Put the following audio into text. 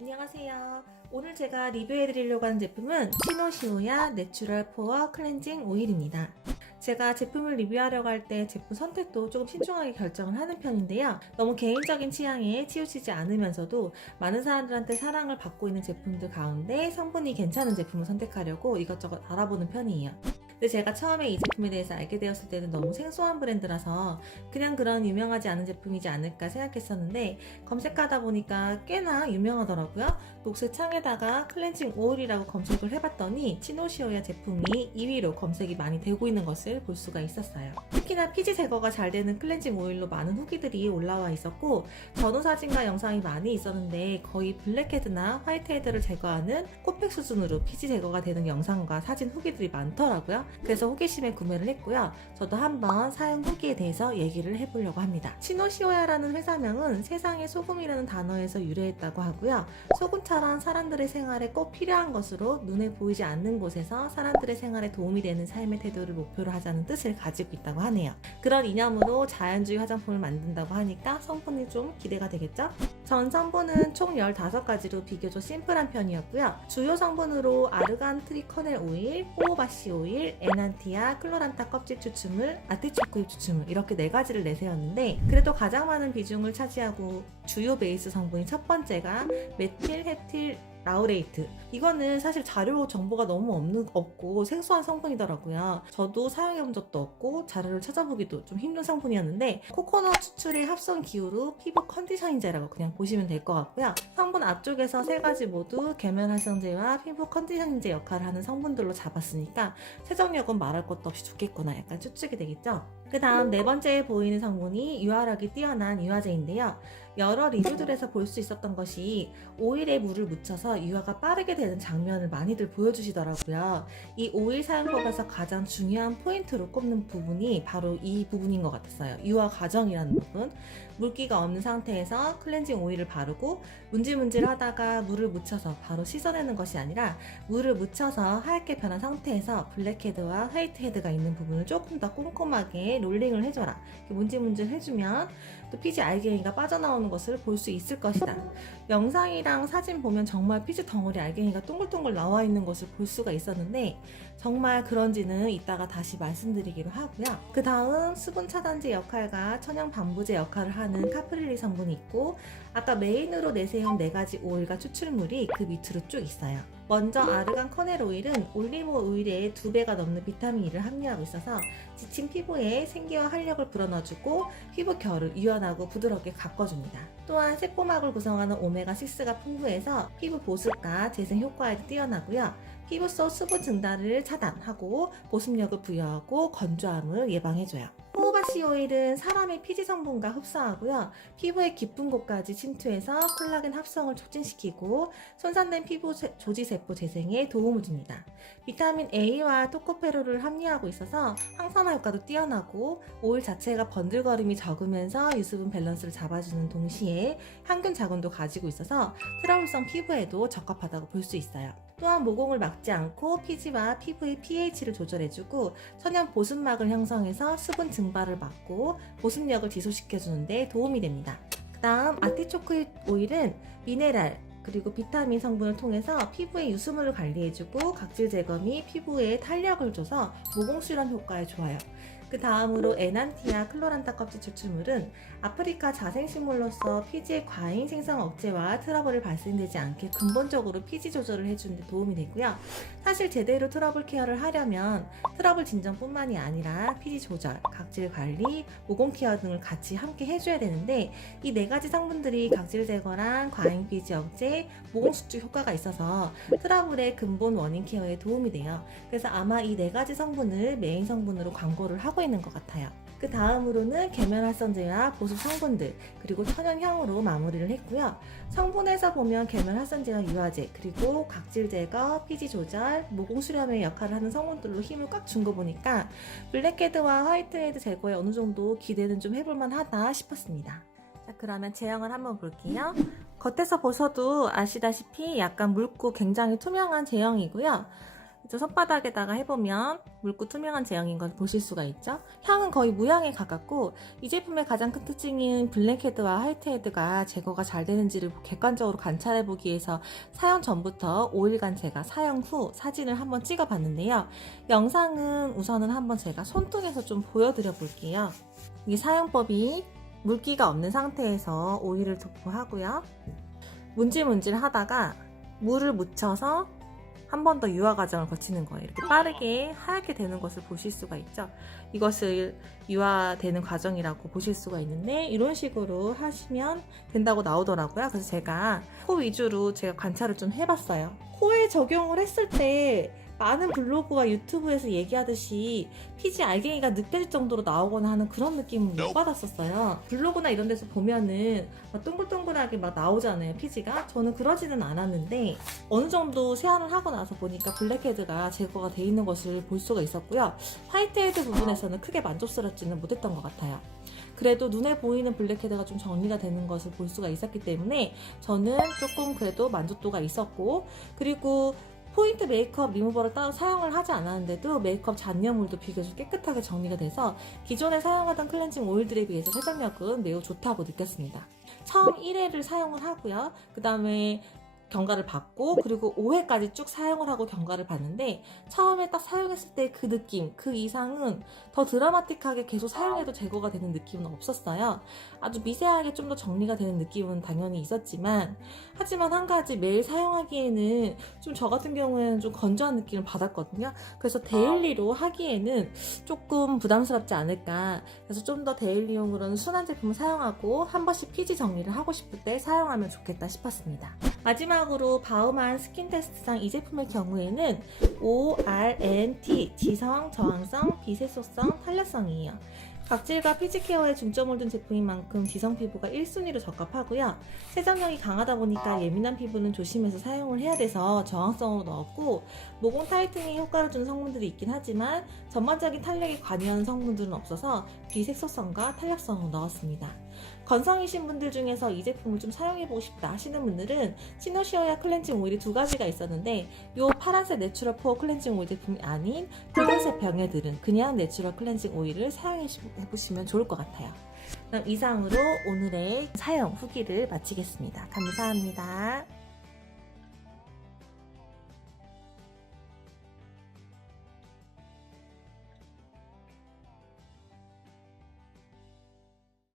안녕하세요. 오늘 제가 리뷰해드리려고 하는 제품은 시노시오야 내추럴 포어 클렌징 오일입니다. 제가 제품을 리뷰하려고 할 때 제품 선택도 조금 신중하게 결정을 하는 편인데요. 너무 개인적인 취향에 치우치지 않으면서도 많은 사람들한테 사랑을 받고 있는 제품들 가운데 성분이 괜찮은 제품을 선택하려고 이것저것 알아보는 편이에요. 근데 제가 처음에 이 제품에 대해서 알게 되었을 때는 너무 생소한 브랜드라서 그냥 그런 유명하지 않은 제품이지 않을까 생각했었는데 검색하다 보니까 꽤나 유명하더라고요. 녹색 창에다가 클렌징 오일이라고 검색을 해봤더니 시노시오야 제품이 2위로 검색이 많이 되고 있는 것을 볼 수가 있었어요. 특히나 피지 제거가 잘 되는 클렌징 오일로 많은 후기들이 올라와 있었고 전후 사진과 영상이 많이 있었는데 거의 블랙헤드나 화이트헤드를 제거하는 코팩 수준으로 피지 제거가 되는 영상과 사진 후기들이 많더라고요. 그래서 호기심에 구매를 했고요. 저도 한번 사용 후기에 대해서 얘기를 해보려고 합니다. 시노시오야라는 회사명은 세상의 소금이라는 단어에서 유래했다고 하고요. 소금처럼 사람들의 생활에 꼭 필요한 것으로 눈에 보이지 않는 곳에서 사람들의 생활에 도움이 되는 삶의 태도를 목표로 하자는 뜻을 가지고 있다고 하네요. 그런 이념으로 자연주의 화장품을 만든다고 하니까 성분이 좀 기대가 되겠죠? 전 성분은 총 15가지로 비교적 심플한 편이었고요. 주요 성분으로 아르간 트리커넬 오일, 호호바시 오일, 에난티아, 클로란타 껍질 추출물, 아티초크잎 추출물 이렇게 4가지를 내세웠는데 그래도 가장 많은 비중을 차지하고 주요 베이스 성분이 첫 번째가 메틸 헤틸 라우레이트. 이거는 사실 자료 정보가 너무 없고 생소한 성분이더라고요. 저도 사용해본 적도 없고 자료를 찾아보기도 좀 힘든 성분이었는데 코코넛 추출의 합성 기후로 피부 컨디셔닝제라고 그냥 보시면 될 것 같고요. 성분 앞쪽에서 3가지 모두 계면 활성제와 피부 컨디셔닝제 역할을 하는 성분들로 잡았으니까 세정력은 말할 것도 없이 좋겠구나 약간 추측이 되겠죠? 그 다음 4번째에 보이는 성분이 유화력이 뛰어난 유화제인데요. 여러 리뷰들에서 볼 수 있었던 것이 오일에 물을 묻혀서 유화가 빠르게 되는 장면을 많이들 보여주시더라고요. 이 오일 사용법에서 가장 중요한 포인트로 꼽는 부분이 바로 이 부분인 것 같았어요. 유화 과정이라는 부분. 물기가 없는 상태에서 클렌징 오일을 바르고 문질문질 하다가 물을 묻혀서 바로 씻어내는 것이 아니라 물을 묻혀서 하얗게 변한 상태에서 블랙헤드와 화이트헤드가 있는 부분을 조금 더 꼼꼼하게 롤링을 해줘라. 이렇게 문질문질 해주면 또 피지 알갱이가 빠져나오는 것을 볼 수 있을 것이다. 영상이랑 사진 보면 정말 피지 덩어리 알갱이가 동글동글 나와 있는 것을 볼 수가 있었는데 정말 그런지는 이따가 다시 말씀드리기로 하고요. 그 다음 수분 차단제 역할과 천연 반부제 역할을 하는 카프릴리 성분이 있고 아까 메인으로 내세운 4가지 오일과 추출물이 그 밑으로 쭉 있어요. 먼저 아르간 커넬 오일은 올리브 오일의 2배가 넘는 비타민 E를 함유하고 있어서 지친 피부에 생기와 활력을 불어넣어주고 피부 결을 유연하고 부드럽게 가꿔줍니다. 또한 세포막을 구성하는 오메가6가 풍부해서 피부 보습과 재생 효과에도 뛰어나고요. 피부 속 수분 증발을 차단하고 보습력을 부여하고 건조함을 예방해줘요. 호호바시 오일은 사람의 피지 성분과 흡사하고요. 피부의 깊은 곳까지 침투해서 콜라겐 합성을 촉진시키고 손상된 피부 조지세포 재생에 도움을 줍니다. 비타민 A와 토코페롤을 함유하고 있어서 항산화 효과도 뛰어나고 오일 자체가 번들거림이 적으면서 유수분 밸런스를 잡아주는 동시에 항균 자금도 가지고 있어서 트러블성 피부에도 적합하다고 볼 수 있어요. 또한 모공을 막지 않고 피지와 피부의 pH를 조절해주고 천연 보습막을 형성해서 수분 증발을 막고 보습력을 지속시켜주는 데 도움이 됩니다. 그 다음 아티초크 오일은 미네랄 그리고 비타민 성분을 통해서 피부의 유수물을 관리해주고 각질 제거 및 피부에 탄력을 줘서 모공 수련 효과에 좋아요. 그 다음으로 에난티아 클로란타 껍질 추출물은 아프리카 자생식물로서 피지의 과잉 생성 억제와 트러블이 발생되지 않게 근본적으로 피지 조절을 해주는 데 도움이 되고요. 사실 제대로 트러블 케어를 하려면 트러블 진정뿐만이 아니라 피지 조절, 각질 관리, 모공 케어 등을 같이 함께 해줘야 되는데 이 4가지 성분들이 각질 제거랑 과잉 피지 억제, 모공 수축 효과가 있어서 트러블의 근본 원인 케어에 도움이 돼요. 그래서 아마 이 4가지 성분을 메인 성분으로 광고를 하고 있는 것 같아요. 그 다음으로는 계면 활성제와 보습 성분들 그리고 천연향으로 마무리를 했고요. 성분에서 보면 계면 활성제와 유화제 그리고 각질 제거, 피지 조절, 모공 수렴의 역할을 하는 성분들로 힘을 꽉 준 거 보니까 블랙헤드와 화이트헤드 제거에 어느 정도 기대는 좀 해볼만 하다 싶었습니다. 자, 그러면 제형을 한번 볼게요. 겉에서 보셔도 아시다시피 약간 묽고 굉장히 투명한 제형이고요. 이제 손바닥에다가 해보면 묽고 투명한 제형인 걸 보실 수가 있죠. 향은 거의 무향에 가깝고 이 제품의 가장 큰 특징인 블랙헤드와 화이트헤드가 제거가 잘 되는지를 객관적으로 관찰해보기 위해서 사용 전부터 5일간 제가 사용 후 사진을 한번 찍어봤는데요. 영상은 우선은 한번 제가 손등에서 좀 보여드려 볼게요. 이 사용법이 물기가 없는 상태에서 오일을 도포하고요. 문질문질 하다가 물을 묻혀서 한 번 더 유화 과정을 거치는 거예요. 이렇게 빠르게 하얗게 되는 것을 보실 수가 있죠. 이것을 유화되는 과정이라고 보실 수가 있는데 이런 식으로 하시면 된다고 나오더라고요. 그래서 제가 코 위주로 제가 관찰을 좀 해봤어요. 코에 적용을 했을 때 많은 블로그와 유튜브에서 얘기하듯이 피지 알갱이가 느껴질 정도로 나오거나 하는 그런 느낌은 못 받았었어요. 블로그나 이런 데서 보면은 막 동글동글하게 막 나오잖아요, 피지가. 저는 그러지는 않았는데 어느 정도 세안을 하고 나서 보니까 블랙헤드가 제거가 돼 있는 것을 볼 수가 있었고요. 화이트헤드 부분에서는 크게 만족스럽지는 못했던 것 같아요. 그래도 눈에 보이는 블랙헤드가 좀 정리가 되는 것을 볼 수가 있었기 때문에 저는 조금 그래도 만족도가 있었고, 그리고 포인트 메이크업 리무버를 따로 사용을 하지 않았는데도 메이크업 잔여물도 비교적 깨끗하게 정리가 돼서 기존에 사용하던 클렌징 오일들에 비해서 세정력은 매우 좋다고 느꼈습니다. 처음 1회를 사용을 하고요. 그 다음에 경과를 받고 그리고 5회까지 쭉 사용을 하고 경과를 받는데 처음에 딱 사용했을 때 그 느낌, 그 이상은 더 드라마틱하게 계속 사용해도 제거가 되는 느낌은 없었어요. 아주 미세하게 좀 더 정리가 되는 느낌은 당연히 있었지만, 하지만 한 가지 매일 사용하기에는 좀 저 같은 경우에는 좀 건조한 느낌을 받았거든요. 그래서 데일리로 하기에는 조금 부담스럽지 않을까. 그래서 좀 더 데일리용으로는 순한 제품을 사용하고 한 번씩 피지 정리를 하고 싶을 때 사용하면 좋겠다 싶었습니다. 마지막으로 바우만 스킨 테스트상 이 제품의 경우에는 ORNT, 지성, 저항성, 비세소성, 탄력성이에요. 각질과 피지 케어에 중점을 둔 제품인 만큼 지성 피부가 1순위로 적합하고요. 세정력이 강하다 보니까 예민한 피부는 조심해서 사용을 해야 돼서 저항성으로 넣었고, 모공 타이트닝에 효과를 주는 성분들이 있긴 하지만 전반적인 탄력에 관여하는 성분들은 없어서 비색소성과 탄력성으로 넣었습니다. 건성이신 분들 중에서 이 제품을 좀 사용해보고 싶다 하시는 분들은 시노시오야 클렌징 오일이 두 가지가 있었는데, 이 파란색 내추럴 포어 클렌징 오일 제품이 아닌 붉은색 병에들은 그냥 내추럴 클렌징 오일을 사용해보시면 좋을 것 같아요. 그럼 이상으로 오늘의 사용 후기를 마치겠습니다. 감사합니다.